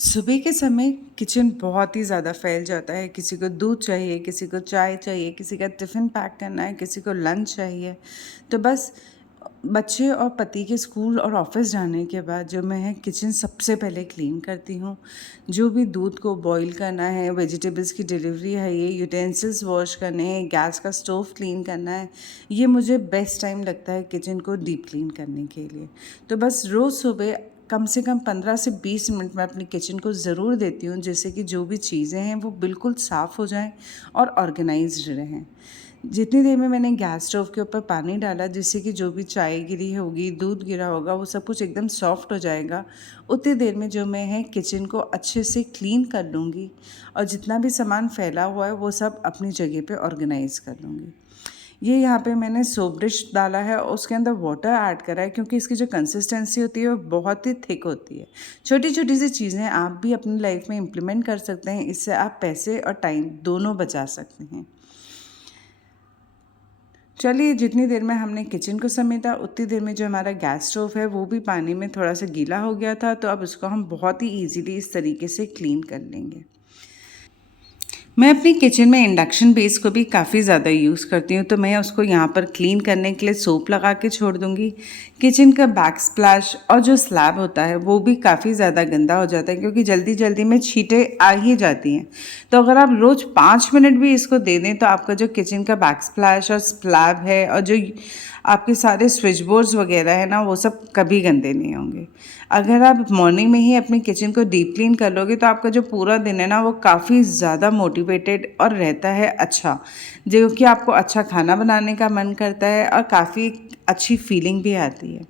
सुबह के समय किचन बहुत ही ज़्यादा फैल जाता है। किसी को दूध चाहिए, किसी को चाय चाहिए, किसी का टिफ़िन पैक करना है, किसी को लंच चाहिए। तो बस बच्चे और पति के स्कूल और ऑफ़िस जाने के बाद जो मैं है किचन सबसे पहले क्लीन करती हूँ। जो भी दूध को बॉयल करना है, वेजिटेबल्स की डिलीवरी है, ये यूटेंसिल्स वॉश करने हैं, गैस का स्टोव क्लीन करना है, ये मुझे बेस्ट टाइम लगता है किचन को डीप क्लीन करने के लिए। तो बस रोज़ सुबह कम से कम 15 से 20 मिनट मैं अपनी किचन को ज़रूर देती हूँ, जिससे कि जो भी चीज़ें हैं वो बिल्कुल साफ़ हो जाएँ और ऑर्गेनाइज़्ड रहें। जितनी देर में मैंने गैस स्टोव के ऊपर पानी डाला, जिससे कि जो भी चाय गिरी होगी, दूध गिरा होगा, वो सब कुछ एकदम सॉफ्ट हो जाएगा, उतनी देर में जो मैं है किचन को अच्छे से क्लीन कर लूँगी और जितना भी सामान फैला हुआ है वो सब अपनी जगह पे ऑर्गेनाइज़ कर लूँगी। ये यहाँ पे मैंने सोप डिश डाला है और उसके अंदर वाटर ऐड करा है, क्योंकि इसकी जो कंसिस्टेंसी होती है वो बहुत ही थिक होती है। छोटी-छोटी सी चीज़ें आप भी अपनी लाइफ में इम्प्लीमेंट कर सकते हैं, इससे आप पैसे और टाइम दोनों बचा सकते हैं। चलिए, जितनी देर में हमने किचन को समेटा, उतनी देर में जो हमारा गैस स्टोव है वो भी पानी में थोड़ा-सा गीला हो गया था, तो अब उसको हम बहुत ही ईज़िली इस तरीके से क्लीन कर लेंगे। मैं अपनी किचन में इंडक्शन बेस को भी काफ़ी ज़्यादा यूज़ करती हूँ, तो मैं उसको यहाँ पर क्लीन करने के लिए सोप लगा के छोड़ दूँगी। किचन का बैकस्प्लैश और जो स्लैब होता है वो भी काफ़ी ज़्यादा गंदा हो जाता है, क्योंकि जल्दी-जल्दी में छींटें आ ही जाती हैं। तो अगर आप रोज़ 5 मिनट भी इसको दे दें, तो आपका जो किचन का बैकस्प्लैश और स्लैब है और जो आपके सारे स्विच बोर्ड्स वगैरह है ना, वो सब कभी गंदे नहीं होंगे। अगर आप मॉर्निंग में ही अपनी किचन को डीप क्लीन कर लोगे, तो आपका जो पूरा दिन है ना, वो काफ़ी ज़्यादा मोटिवेटेड और रहता है अच्छा, जो कि आपको अच्छा खाना बनाने का मन करता है और काफ़ी अच्छी फीलिंग भी आती है।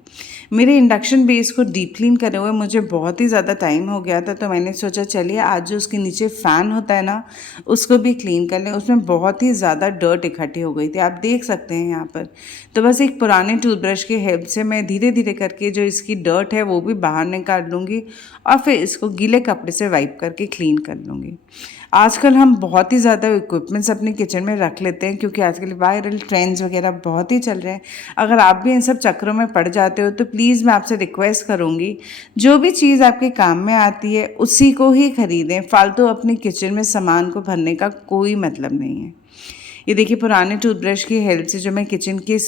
मेरे इंडक्शन बेस को डीप क्लीन करे हुए मुझे बहुत ही ज़्यादा टाइम हो गया था, तो मैंने सोचा चलिए आज जो उसके नीचे फ़ैन होता है ना, उसको भी क्लीन कर लें। उसमें बहुत ही ज़्यादा डर्ट इकट्ठी हो गई थी, आप देख सकते हैं यहाँ पर। तो बस एक पुराने टूथब्रश की हेल्प से मैं धीरे-धीरे करके जो इसकी डर्ट है वो भी बाहर निकाल लूँगी और फिर इसको गीले कपड़े से वाइप करके क्लीन कर लूँगी। आजकल हम बहुत ही ज़्यादा इक्विपमेंट्स अपनी किचन में रख लेते हैं, क्योंकि आजकल वायरल ट्रेंड्स वगैरह बहुत ही चल रहे हैं। अगर आप भी इन सब चक्करों में पड़ जाते हो, तो प्लीज़ मैं आपसे रिक्वेस्ट करूँगी, जो भी चीज़ आपके काम में आती है उसी को ही खरीदें। फालतू अपनी किचन में सामान को भरने का कोई मतलब नहीं है। ये देखिए, पुराने टूथब्रश की हेल्प से जो मैं किचन के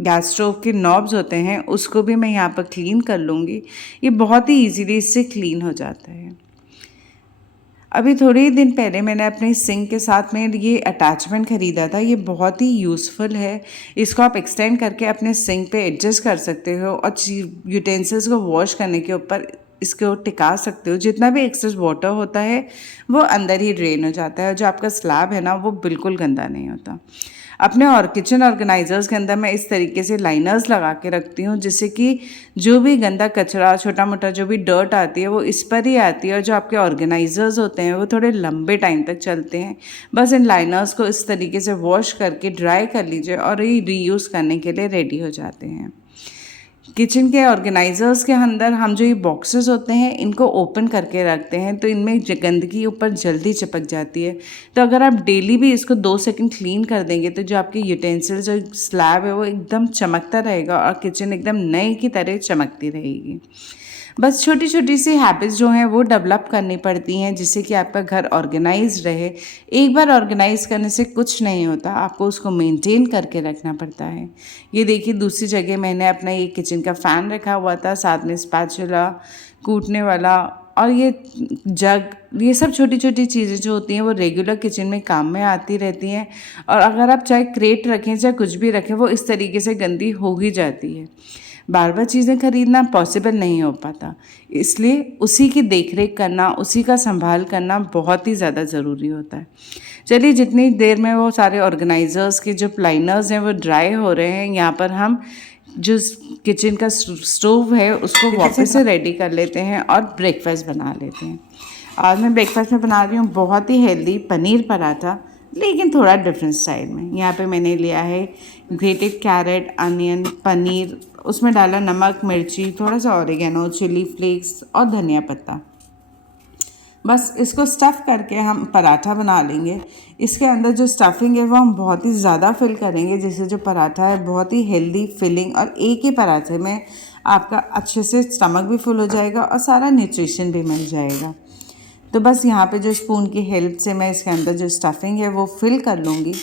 गैस स्टोव के नॉब्स होते हैं उसको भी मैं यहाँ पर क्लीन कर लूँगी। ये बहुत ही ईज़िली इससे क्लीन हो जाता है। अभी थोड़े ही दिन पहले मैंने अपने सिंक के साथ में ये अटैचमेंट ख़रीदा था। ये बहुत ही यूज़फुल है। इसको आप एक्सटेंड करके अपने सिंक पे एडजस्ट कर सकते हो और यूटेंसिल्स को वॉश करने के ऊपर इसको टिका सकते हो। जितना भी एक्सेस वाटर होता है वो अंदर ही ड्रेन हो जाता है और जो आपका स्लैब है ना, वो बिल्कुल गंदा नहीं होता। अपने और किचन ऑर्गेनाइज़र्स के अंदर मैं इस तरीके से लाइनर्स लगा के रखती हूँ, जिससे कि जो भी गंदा कचरा, छोटा-मोटा जो भी डर्ट आती है वो इस पर ही आती है और जो आपके ऑर्गेनाइज़र्स होते हैं वो थोड़े लंबे टाइम तक चलते हैं। बस इन लाइनर्स को इस तरीके से वॉश करके ड्राई कर लीजिए और ये रीयूज़ करने के लिए रेडी हो जाते हैं। किचन के ऑर्गेनाइज़र्स के अंदर हम जो ये बॉक्सेस होते हैं इनको ओपन करके रखते हैं, तो इनमें गंदगी ऊपर जल्दी चिपक जाती है। तो अगर आप डेली भी इसको 2 सेकंड क्लीन कर देंगे, तो जो आपके यूटेंसिल्स और स्लैब है वो एकदम चमकता रहेगा और किचन एकदम नए की तरह चमकती रहेगी। बस छोटी-छोटी सी हैबिट्स जो हैं वो डेवलप करनी पड़ती हैं, जिससे कि आपका घर ऑर्गेनाइज़ रहे। एक बार ऑर्गेनाइज़ करने से कुछ नहीं होता, आपको उसको मेंटेन करके रखना पड़ता है। ये देखिए, दूसरी जगह मैंने अपना ये किचन का फ़ैन रखा हुआ था, साथ में स्पैचुला, कूटने वाला और ये जग, ये सब छोटी-छोटी चीज़ें जो होती हैं वो रेगुलर किचन में काम में आती रहती हैं। और अगर आप चाहे क्रेट रखें, चाहे कुछ भी रखें, वो इस तरीके से गंदी हो ही जाती है। बार-बार चीज़ें खरीदना पॉसिबल नहीं हो पाता, इसलिए उसी की देख-रेख करना, उसी का संभाल करना बहुत ही ज़्यादा ज़रूरी होता है। चलिए, जितनी देर में वो सारे ऑर्गेनाइज़र्स के जो लाइनर्स हैं वो ड्राई हो रहे हैं, यहाँ पर हम जो किचन का स्टोव है उसको वापस से रेडी कर लेते हैं और ब्रेकफास्ट बना लेते हैं। आज मैं ब्रेकफास्ट में बना रही हूँ बहुत ही हेल्दी पनीर पराठा, लेकिन थोड़ा डिफरेंट स्टाइल में। यहाँ पे मैंने लिया है ग्रेटेड कैरेट, अनियन, पनीर, उसमें डाला नमक, मिर्ची, थोड़ा सा ऑरिगेनो, चिली फ्लेक्स और धनिया पत्ता। बस इसको स्टफ़ करके हम पराठा बना लेंगे। इसके अंदर जो स्टफ़िंग है वो हम बहुत ही ज़्यादा फिल करेंगे, जिससे जो पराठा है बहुत ही हेल्दी, फिलिंग और एक ही पराठे में आपका अच्छे से स्टमक भी फुल हो जाएगा और सारा न्यूट्रिशन भी मिल जाएगा। तो बस यहाँ पे जो स्पून की हेल्प से मैं इसके अंदर जो स्टफिंग है वो फिल कर लूँगी।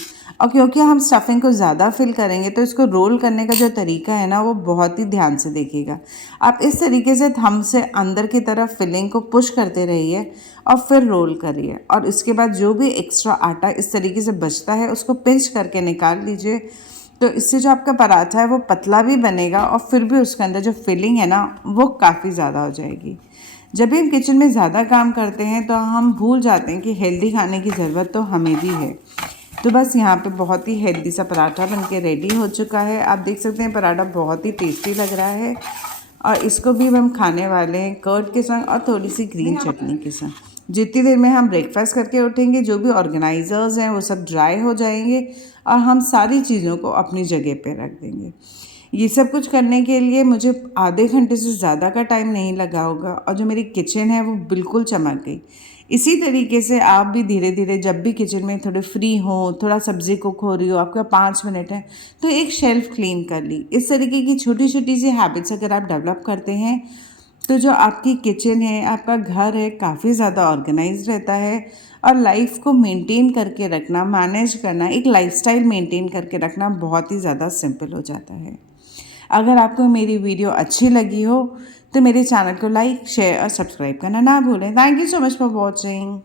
और क्योंकि हम स्टफिंग को ज़्यादा फिल करेंगे तो इसको रोल करने का जो तरीका है ना वो बहुत ही ध्यान से देखिएगा। आप इस तरीके से थंब से अंदर की तरफ फिलिंग को पुश करते रहिए और फिर रोल करिए, और इसके बाद जो भी एक्स्ट्रा आटा इस तरीके से बचता है उसको पिंच करके निकाल लीजिए। तो इससे जो आपका पराठा है वो पतला भी बनेगा और फिर भी उसके अंदर जो फिलिंग है ना वो काफ़ी ज़्यादा हो जाएगी। जब भी हम किचन में ज़्यादा काम करते हैं तो हम भूल जाते हैं कि हेल्दी खाने की ज़रूरत तो हमें भी है। तो बस यहाँ पे बहुत ही हेल्दी सा पराठा बनके रेडी हो चुका है। आप देख सकते हैं पराठा बहुत ही टेस्टी लग रहा है, और इसको भी हम खाने वाले हैं कर्ड के संग और थोड़ी सी ग्रीन चटनी के संग। जितनी देर में हम ब्रेकफास्ट करके उठेंगे जो भी ऑर्गेनाइजर्स हैं वो सब ड्राई हो जाएंगे और हम सारी चीज़ों को अपनी जगह पे रख देंगे। ये सब कुछ करने के लिए मुझे आधे घंटे से ज़्यादा का टाइम नहीं लगा होगा, और जो मेरी किचन है वो बिल्कुल चमक गई। इसी तरीके से आप भी धीरे धीरे जब भी किचन में थोड़े फ्री हो, थोड़ा सब्ज़ी कुक हो रही हो, आपका 5 मिनट है तो एक शेल्फ़ क्लीन कर ली। इस तरीके की छोटी छोटी सी हैबिट्स अगर आप डेवलप करते हैं तो जो आपकी किचन है, आपका घर है, काफ़ी ज़्यादा ऑर्गेनाइज रहता है। और लाइफ को मेंटेन करके रखना, मैनेज करना, एक लाइफस्टाइल मेंटेन करके रखना बहुत ही ज़्यादा सिंपल हो जाता है। अगर आपको मेरी वीडियो अच्छी लगी हो तो मेरे चैनल को लाइक, शेयर और सब्सक्राइब करना ना भूलें। Thank you so much for watching.